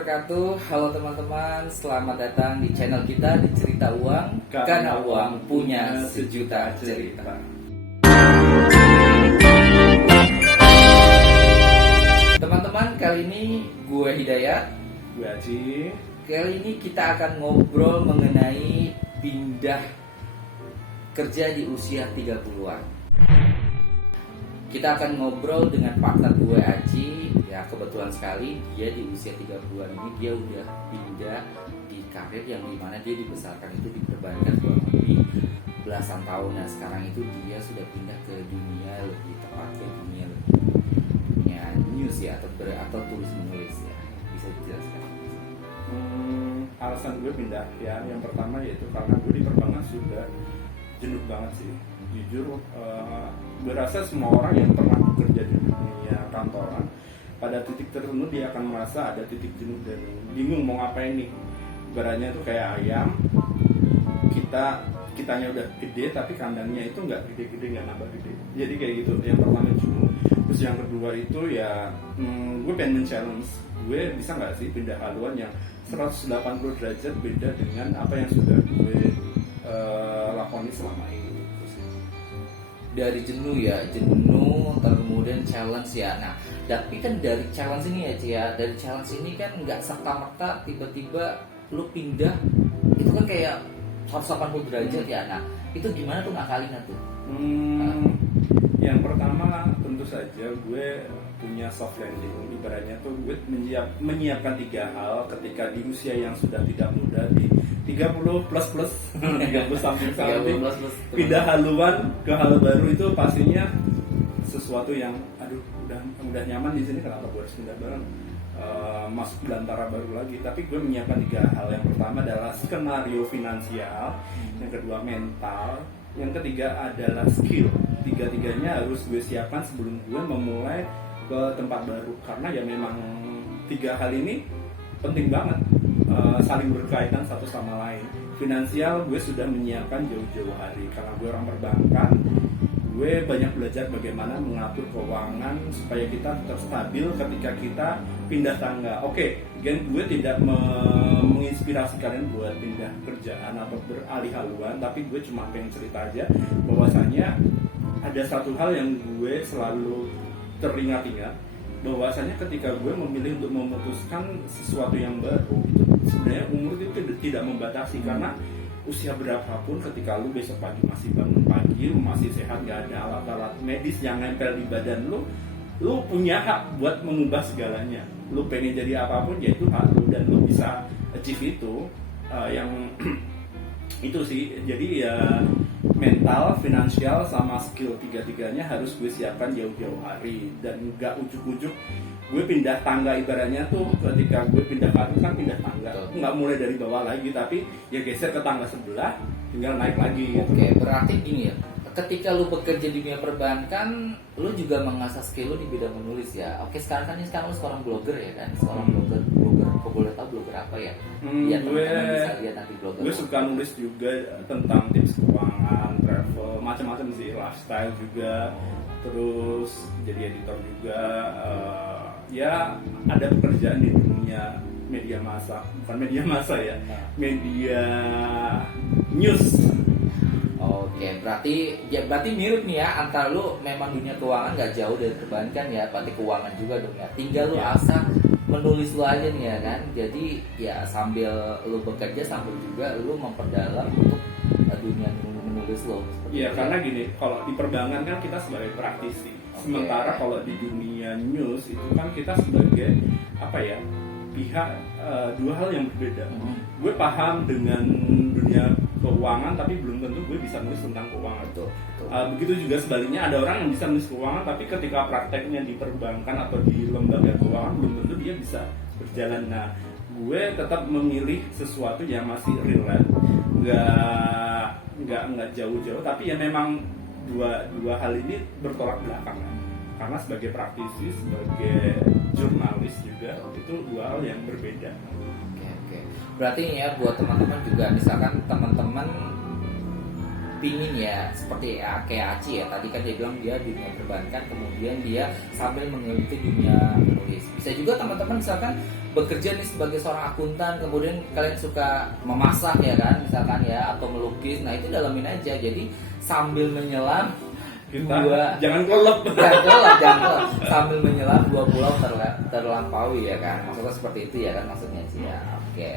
wabarakatuh. Halo teman-teman, selamat datang di channel kita di Cerita Uang karena uang punya sejuta cerita. Teman-teman, kali ini gue Hidayat, gue Aji. Kali ini kita akan ngobrol mengenai pindah kerja di usia 30-an. Kita akan ngobrol dengan partner gue Aji. Ya kebetulan sekali dia di usia 30-an ini dia udah pindah di karir yang dimana dia dibesarkan itu di perbankan kurang lebih belasan tahun. Nah sekarang itu dia sudah pindah ke dunia lebih tepatnya dunia news ya atau tulis menulis ya. Bisa dijelaskan? Alasan gue pindah ya yang pertama yaitu karena gue di perbankan sudah jenuh banget sih. Jujur gue rasa semua orang yang pernah bekerja di dunia kantoran pada titik tertentu dia akan merasa ada titik jenuh dan bingung mau ngapain nih. Ibaratnya tuh kayak ayam, kitanya udah gede tapi kandangnya itu nggak gede-gede, nggak nambah gede. Jadi kayak gitu. Yang pertama jenuh. Terus yang kedua itu ya gue pengen men-challenge, gue bisa nggak sih pindah haluan yang 180 derajat beda dengan apa yang sudah gue lakoni selama ini. Dari jenuh kemudian challenge ya. Nah tapi kan dari challenge ini ya Cia, dari challenge ini kan nggak serta-merta tiba-tiba lu pindah itu kan kayak 180 derajat ya. Nah itu gimana tuh ngakalinnya tuh? Yang pertama tentu saja gue punya soft landing. Ibaratnya tuh gue menyiapkan 3 hal ketika di usia yang sudah tidak muda, di 30 plus 30 something pindah haluan ke hal baru itu pastinya sesuatu yang udah nyaman di sini, kenapa gue harus pindah bareng masuk belantara baru lagi. Tapi gue menyiapkan 3 hal. Yang pertama adalah skenario finansial, yang kedua mental, yang ketiga adalah skill. Tiga-tiganya harus gue siapkan sebelum gue memulai ke tempat baru, karena ya memang 3 hal ini penting banget, saling berkaitan satu sama lain. Finansial gue sudah menyiapkan jauh-jauh hari, karena gue orang perbankan. Gue banyak belajar bagaimana mengatur keuangan supaya kita tetap stabil ketika kita pindah tangga. Oke, gue tidak menginspirasi kalian buat pindah kerjaan atau beralih haluan, tapi gue cuma pengen cerita aja bahwasanya ada satu hal yang gue selalu teringat-ingat, bahwasanya ketika gue memilih untuk memutuskan sesuatu yang baru, itu sebenarnya umur itu tidak membatasi. Karena usia berapapun, ketika lu besok pagi masih bangun pagi, lu masih sehat, gak ada alat-alat medis yang nempel di badan lu punya hak buat mengubah segalanya. Lu pengen jadi apapun ya itu hak lu, dan lu bisa achieve itu. Yang itu sih. Jadi ya mental, finansial, sama skill, tiga-tiganya harus gue siapkan jauh-jauh hari. Dan gak ujuk-ujuk gue pindah tangga. Ibaratnya tuh ketika gue pindah karir kan pindah tangga, nggak mulai dari bawah lagi, tapi ya geser ke tangga sebelah, tinggal naik lagi gitu. Oke, berarti gini ya, ketika lu bekerja di dunia perbankan, lu juga mengasah skill lu di bidang menulis ya. Oke, sekarang lu seorang blogger ya kan, seorang blogger. Kau boleh tahu blogger apa ya? Biar teman-teman bisa lihat nanti blogger. Gue suka nulis juga tentang tips keuangan, travel, macam-macam sih, lifestyle juga. Terus jadi editor juga. Ya ada pekerjaan di dunia media massa, bukan media massa ya, media news. Oke, berarti mirip nih ya, antara lu memang dunia keuangan gak jauh dari perbankan ya, berarti keuangan juga dong ya. Tinggal lu asal menulis lu aja nih ya kan. Jadi ya sambil lu bekerja sambil juga lu memperdalam untuk dunia menulis lu. Iya, karena gini, kalau di perbankan kan kita sebagai praktisi. Sementara kalau di dunia news itu kan kita sebagai pihak, 2 hal yang berbeda. Gue paham dengan dunia keuangan tapi belum tentu gue bisa nulis tentang keuangan. Begitu juga sebaliknya, ada orang yang bisa nulis keuangan tapi ketika prakteknya di perbankan atau di lembaga keuangan belum tentu dia bisa berjalan. Nah, gue tetap memilih sesuatu yang masih relate, nggak jauh-jauh, tapi ya memang dua hal ini bertolak belakang. Karena sebagai praktisi, sebagai jurnalis juga, itu 2 hal yang berbeda. Oke. Berarti ya buat teman-teman juga, misalkan teman-teman pingin ya seperti kayak Aci ya tadi kan dia bilang dia dunia perbankan kemudian dia sambil menggeluti dunia menulis. Bisa juga teman-teman misalkan bekerja nih sebagai seorang akuntan kemudian kalian suka memasak ya kan misalkan ya atau melukis, nah itu dalamin aja jadi sambil menyelam jangan kolot sambil menyelam dua pulau terlampaui ya kan, maksudnya seperti itu ya kan maksudnya sih ya. Oke.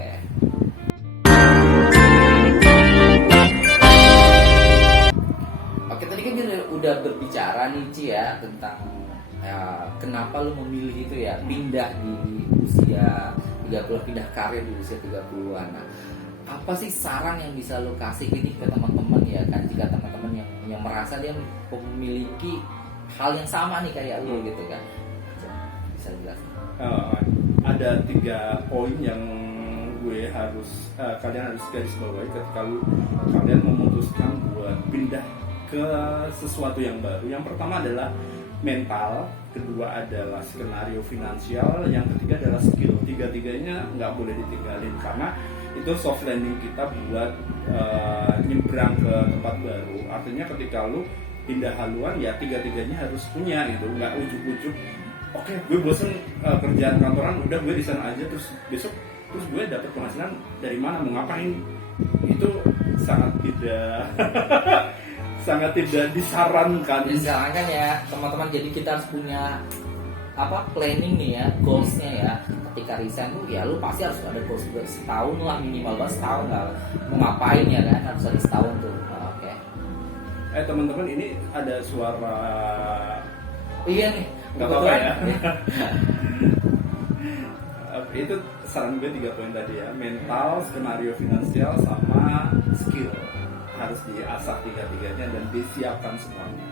Oke, tadi kan kita udah berbicara nih Ci ya tentang kenapa lu memilih itu ya pindah di usia 30, pindah karir di usia 30-an. Nah, apa sih saran yang bisa lu kasih ini ke teman-teman ya kan, jika teman-teman yang merasa dia memiliki hal yang sama nih kayak lu gitu kan, bisa jelasin? Ada 3 poin yang kalian harus garis bawahi ketika kalian memutuskan buat pindah ke sesuatu yang baru. Yang pertama adalah mental, kedua adalah skenario finansial, yang ketiga adalah skill. Tiga-tiganya nggak boleh ditinggalin karena itu soft landing kita buat nyebrang ke tempat baru. Artinya ketika lu pindah haluan ya tiga-tiganya harus punya gitu, nggak ujuk-ujuk oke, gue bosen kerjaan kantoran, udah gue di sana aja terus besok terus gue dapat penghasilan dari mana, mau ngapain. Itu sangat tidak disarankan. Disarankan ya teman-teman, jadi kita harus punya planning nih ya, goalsnya ya. Ketika resign tuh ya lu pasti harus ada goals setahun lah, minimal setahun lah mau ngapain ya kan, harus ada setahun tuh. Oke. Teman-teman, ini ada suara. Iya nih, nggak apa-apa ya. Itu saran gue 3 poin tadi ya, mental, skenario finansial, sama skill. Harus diasah tiga-tiganya dan disiapkan semuanya.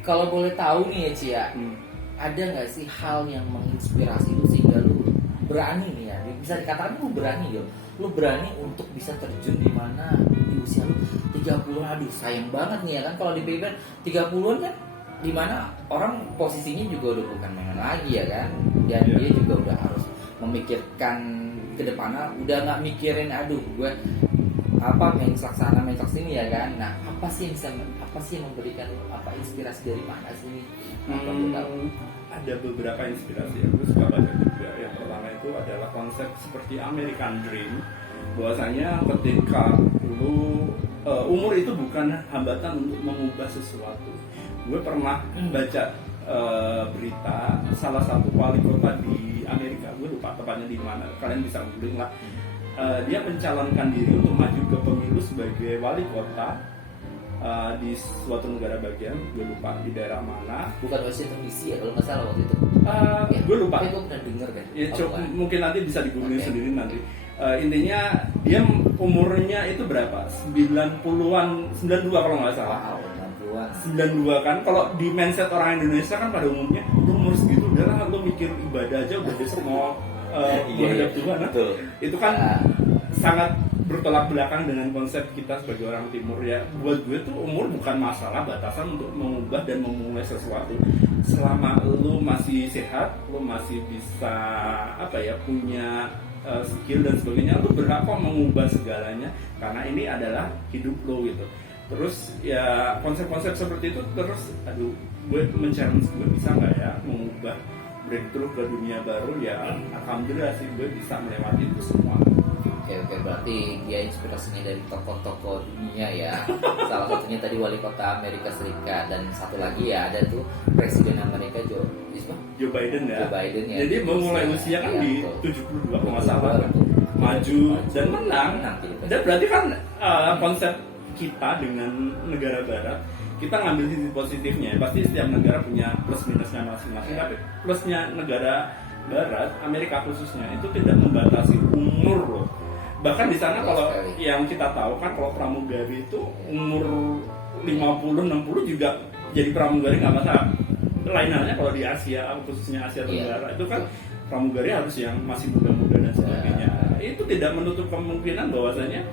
Kalau boleh tahu nih ya Cia, ada nggak sih hal yang menginspirasi lu sehingga lu berani nih ya, bisa dikatakan lu berani yo, lu berani untuk bisa terjun di mana di usia lu 30-an. Aduh sayang banget nih ya kan kalau di PIB 30-an kan dimana orang posisinya juga udah bukan mainan lagi ya kan, dan dia juga udah harus memikirkan ke depannya, udah nggak mikirin aduh gue mencelak sana mencelak sini ya kan. Nah apa sih yang memberikan inspirasi dari mana sih? Ada beberapa inspirasi yang gue suka baca juga. Yang pertama itu adalah konsep seperti American Dream, bahwasanya ketika umur itu bukan hambatan untuk mengubah sesuatu. Gue pernah baca berita salah satu wali kota di Amerika, gue lupa tepatnya di mana, kalian bisa googling lah. Dia mencalonkan diri untuk maju ke pemilu sebagai wali kota di suatu negara bagian, gue lupa di daerah mana. Bukan Washington DC ya kalau nggak salah waktu itu. Gue lupa. Gue pernah dengar kan. Ya, mungkin nanti bisa di googling sendiri nanti. Intinya dia umurnya itu berapa? 90-an, 92 kalau nggak salah. 92 kan, kalau di mindset orang Indonesia kan pada umumnya umur segitu udah lah lu mikir ibadah aja udah besok mau menghadap Tuhan. Itu kan sangat bertolak belakang dengan konsep kita sebagai orang timur ya. Buat gue tuh umur bukan masalah batasan untuk mengubah dan memulai sesuatu. Selama lu masih sehat, lu masih bisa punya skill dan sebagainya, lu berhak kok mengubah segalanya karena ini adalah hidup lu gitu. Terus ya konsep-konsep seperti itu terus gue men-challenge gue bisa nggak ya mengubah breakthrough ke dunia baru. Ya alhamdulillah sih gue bisa melewati itu semua. Oke, berarti dia inspirasinya dari tokoh-tokoh dunia ya. Salah satunya tadi wali kota Amerika Serikat, dan satu lagi ya ada tuh Presiden Amerika Joe Biden ya. Ya. Jadi memulai usia kan di 72 kalau nggak salah, maju dan menang. Dan berarti kan konsep kita dengan negara barat, kita ngambil sisi positifnya. Pasti setiap negara punya plus minusnya masing-masing. Tapi plusnya negara barat, Amerika khususnya, itu tidak membatasi umur loh. Bahkan di sana kalau yang kita tahu kan, kalau pramugari itu umur 50-60 juga jadi pramugari nggak masalah. Lain halnya kalau di Asia, khususnya Asia Tenggara, itu kan pramugari harus yang masih muda-muda dan sebagainya. Itu tidak menutup kemungkinan bahwasanya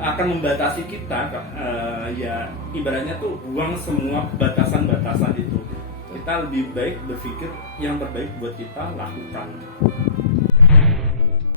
akan membatasi kita. Ya ibaratnya tuh buang semua batasan-batasan itu. Kita lebih baik berpikir yang terbaik buat kita lakukan.